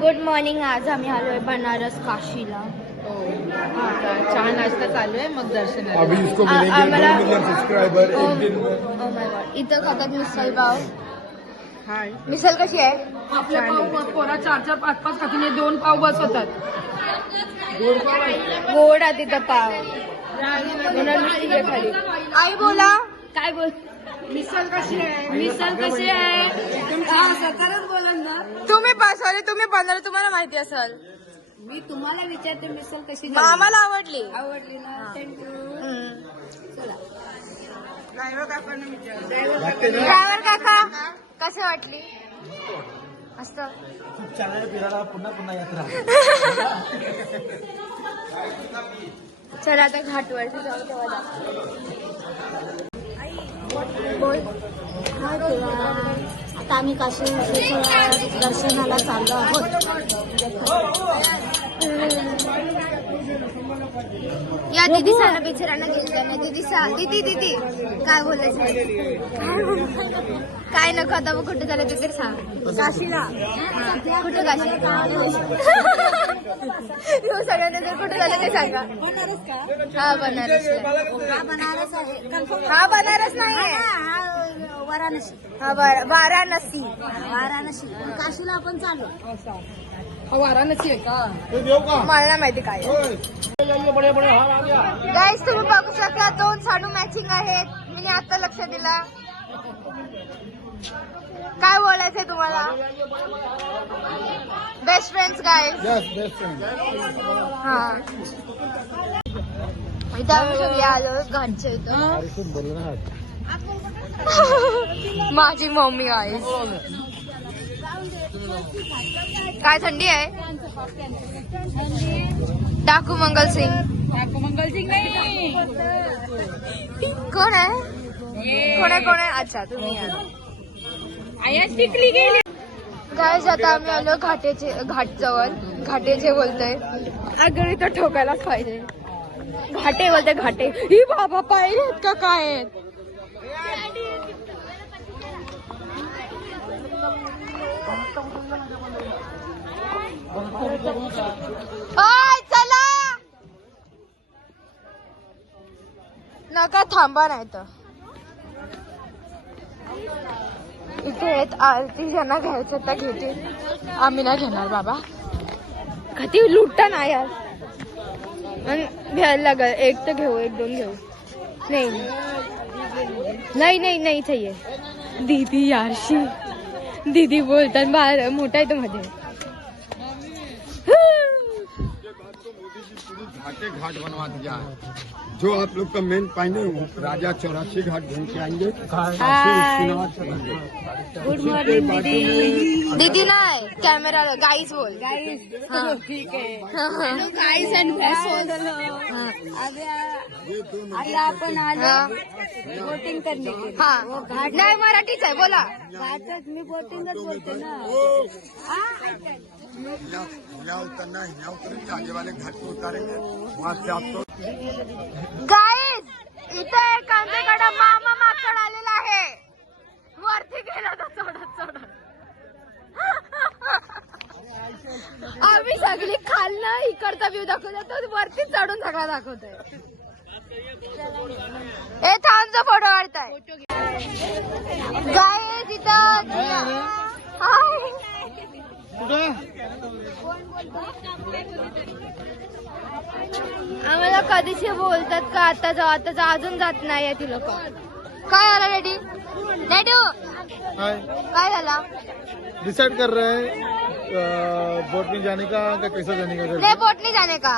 Good morning. आज आम्ही आलोय बनारस काशीला. चहा नाश्ता चालू आहे मग दर्शन अभी इसको मिलेंगे 2 मिलियन सब्सक्राइबर एक दिन में. Oh my God. इथं खातात मिसळ पाव. हाय मिसळ कशी आहे? आपल्या पाव पोरा 4-4, 5-5 खातीने 2 पाव बस होतात. गोड आहे तिथं पाव. म्हणून मी तिथे खाली. आई बोला. काय बोल? मिसळ कशी आहे? मिसळ कशी आहे? सकाळच बोला ना. तुम्ही सॉरी तुम्ही बनवलं, तुम्हाला माहिती असेल. मी तुम्हाला विचारते मिसळ कशी आम्हाला आवडली. आवडली ना. थँक्यू. चला ड्रायव्हर काका कसे वाटली? मस्त. फिरायला पुन्हा पुन्हा यात्रा. चला आता घाटवरती जाऊ तेव्हा. बोल. आता आम्ही काशी विश्वेश्वर दर्शनाला चाललो आहोत. या दीदी साना बिचारांना घेतलं नाही. दीदी काय बोलायचं? काय नको आता मग कुठे झालं ते तर सांग. काशीला कुठं काशी? सगळ्यांना जर कुठं झालं ते सांगा. बनारस का? हा बनारस. हा बनारस आहे. कन्फर्म. हा बनारस नाही आहे. हा वाराणसी. हा वाराणसी. वाराणसी. काशीला आपण चाललो. वाराणसी आहे का? मला नाही माहिती काय. गाईस तुम्ही बघू शकता 2 साडू मॅचिंग आहेत. मी आता लक्ष दिला. काय बोलायचंय तुम्हाला? Best friends guys. Best friend. हा इथं आम्ही सगळे आलो घाटच्या इथं. माझी मम्मी गाईस. काय थंडी आहे? डाकू मंगल सिंग. नाही. कोण आहे? कोण आहे? अच्छा तुम्ही. टिकली गेली. गाईस आता आम्ही आलो घाट जवळ. घाटेचे बोलतोय. अगं इथं ठोकायलाच पाहिजे. घाटे बोलते घाटे. ही बाबा पायरी आहेत का काय आहेत? चला नका थांबा नाही तर. इथे आहेत आरती. ज्यांना घ्यायचं तर घेतील. आम्ही नाही घेणार बाबा. कधी लुटता नाही यार. घ्यायला लागल. एक तर घेऊ 1-2 घेऊ. नाही चाहिए. दीदी यारशी दीदी बोलतात. बाहेर मोठा आहे तो मध्ये. घाट बनवा दिया है. जो आप लोग का मेन पॉइंट है राजा 84 घाट घूम के आएंगे. गुड मॉर्निंग दीदी. दीदी नाही कॅमेरा गाईज बोल. ठीक आहे. गाईज अँड आता आपण आलो बोटिंग करणे. हा नाही मराठीच आहे बोला. घाटात मी बोटिंगच बोलते ना. यहाँ उतरना है. यहाँ उतरेंगे आगे वाले घाट को उतारेंगे. वहाँ से आपको गाईज इथे एक आमच्याकडे मामा माकड आलेला आहे. वरती गेला तर चढत आम्ही सगळी खालनं इकडचा व्ह्यू दाखवतो. तो वरती चढून सगळा दाखवतोय. हे थांबचा फोटो काढताय. गाईज इथं आम्हाला कधीशी बोलतात का आता जाऊ अजून जात नाही ती लोक. काय झालं डॅडी? काय झाला? डिसाइड कर रहे हैं बोट में जाने का कैसा जाने का. नाही बोटनी जाणे का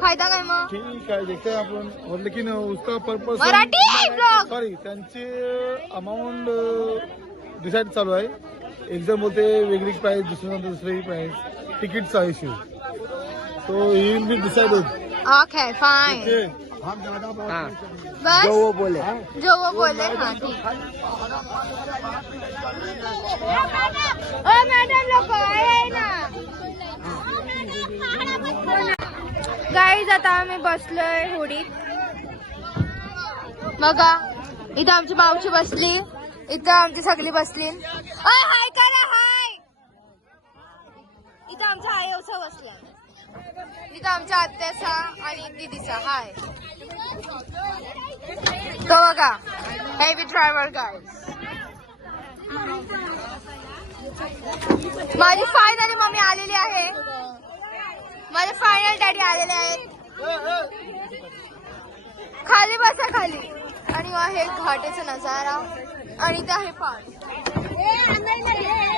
फायदा काय मग? ठीक है देखते हैं आपण. लेकिन उसका पर्पज मराठी ब्लॉग. सॉरी त्यांचे अमाऊंट डिसाइड चालू आहे. एक जण बोलते वेगळी प्राइस, दुसरी प्राइस. तिकीटचा इश्यू. तो he will be decided. Okay fine. हम ज्यादा बस जो वो बोले. हाँ ठीक. मॅडम लोक आहे ना. गाईज आता आम्ही बसलोय होडीत. बघा इथं आमची मावशी बसली. इथं आमची सगळी बसली. हाय करा हाय. इथं कसा बसला तिथं आमच्या आत्याचा आणि दीदीचा हाय तो बघा हेवी ड्रायव्हर गाईज. माझी फायनली मम्मी आलेली आहे. माझे फायनल डॅडी आलेले आहेत. खाली बसा खाली. आणि आहे घाटेचा नजारा आणि इथे आहे पाणी.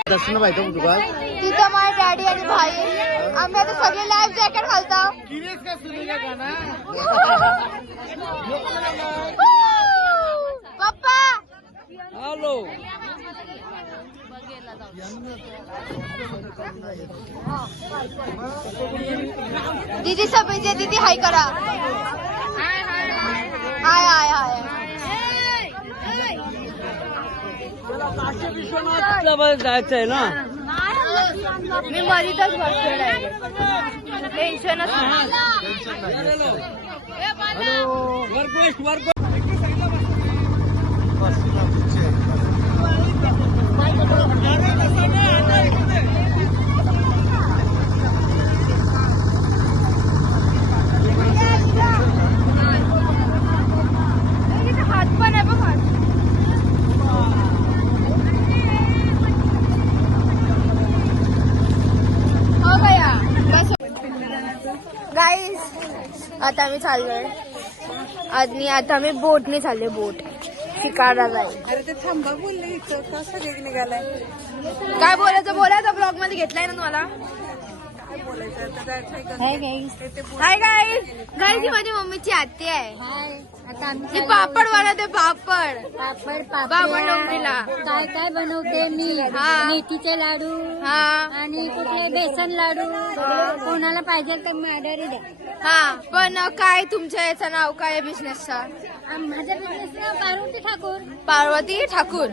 दर्शन पाहिजे तुका तिथं माझे डॅडी आणि भाई आम्ही आता सगळे लाईफ जॅकेट घालतो. पप्पा हॅलो दीदी सब दीदी हाय करा. हाय हाय हाय. जायचंय ना मी मरीतच बसलेला आहे. टेन्शनच हात पण आहे बघ. गाईज आता आम्ही चाललोय. आता आम्ही बोटने चाललोय. बोट शिकारा जाईल. अरे ते थांबा बोलले इथं कसं वेग निघालाय. काय बोलायचं ब्लॉग मध्ये घेतलाय ना तुम्हाला. काय बोलायचं आता जायचं हाय गाईज. गाईज ही माझी मम्मीची आत्या आहे. आता ती पापड बनवते. पापड पापड पापड डोंगरीला काय काय बनवते मी. हा. मेथीचे लाडू हा आणि कुठले बेसन लाडू. कोणाला पाहिजे तर ऑर्डर द्या. हा. पण काय तुमच्या याचं नाव काय आहे बिझनेसचा. माझ्या बिझनेस नाव पार्वती ठाकूर पार्वती ठाकूर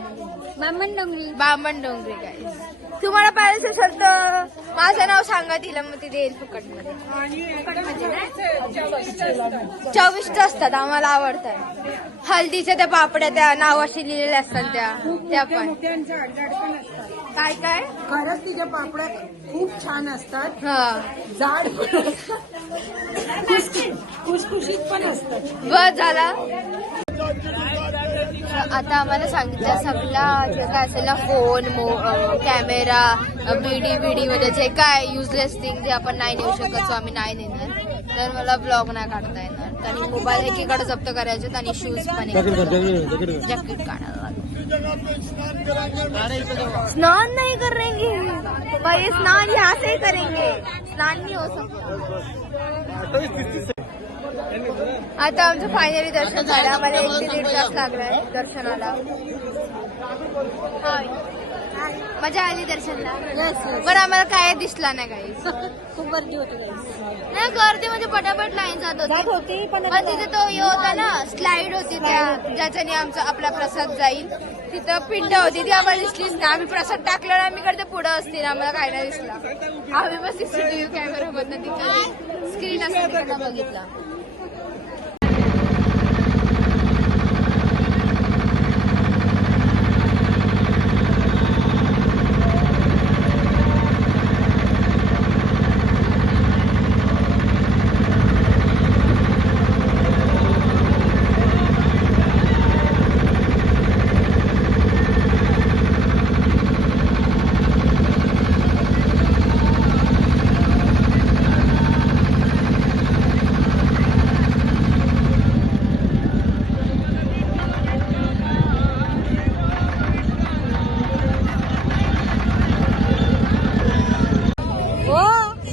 बामण डोंगरी. बामण डोंगरी. गाईज तुम्हाला पाहिजे असेल तर माझं नाव सांगा तिला मग ती देईल फुकट मध्ये. चविष्ट असतात आम्हाला आवडतात. हल्दीच्या त्या पापड्या त्या नावाशी लिहिलेल्या असतात त्या पण. काय काय खरंच तिच्या पापड्या खूप छान असतात. हा जाड पण असतात. खुसखुशीत पण असतात. बस झाला. आता आम्हाला सांगितलं सगळा जे काय असेल ना फोन कॅमेरा बीडी मध्ये जे काय युजलेस थिंग जे आपण नाही नेऊ शकत सो आम्ही नाही नेणार. तर मला ब्लॉग नाही काढता येणार आणि मोबाईल एकीकडे जप्त करायचे आणि शूज पण जॅकेट काढायला स्नान नहीं करेंगे पर स्नान यहाँ से करेंगे. स्नान नहीं हो सकता. आता आमचं फायनली दर्शन झालं. आम्हाला 1 ते 1.5 तास लागलाय दर्शनाला. हाय मजा आली दर्शनला. बरं आम्हाला काय दिसला नाही काही. खूप गर्दी होती. नाही गर्दी म्हणजे पटापट लाईन जात होती. पण तिथे तो हे होता ना स्लाइड होती त्या ज्याच्याने आपला प्रसाद जाईल. तिथं पिंड होती ती आम्हाला दिसलीच नाही. आम्ही प्रसाद टाकला आणि आम्ही कडे पुढं असतील आम्हाला काय नाही दिसला. आम्ही बस CCTV कॅमेरा मधनं तिथे स्क्रीन असं तिकडं बघितला.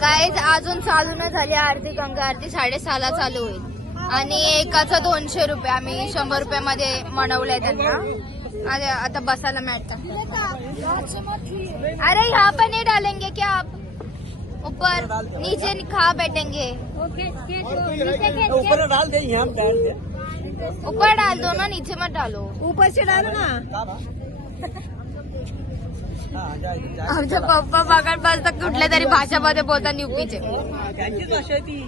गाईज अजून चालू नाही झाली आरती. गंगा आरती 6:30 चालू होईल आणि एकाचं 200 रुपये. आम्ही 100 रुपयामध्ये मनवलंय त्यांना. आता बसायला मॅट अरे यहाँ पर नहीं डालेंगे क्या आप ऊपर नीचे खा बैठेंगे. ऊपर डाल दे यहाँ डाल दे. ऊपर डाल दो ना नीचे मत डालो. ऊपर से डालो ना. आमचे पप्पा बघा बसतात कुठल्या तरी भाषामध्ये बोलतात UPचे. त्यांचीच भाषा आहे ती.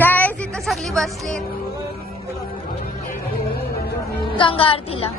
काय तिथं सगळी बसली गंगा आरतीला.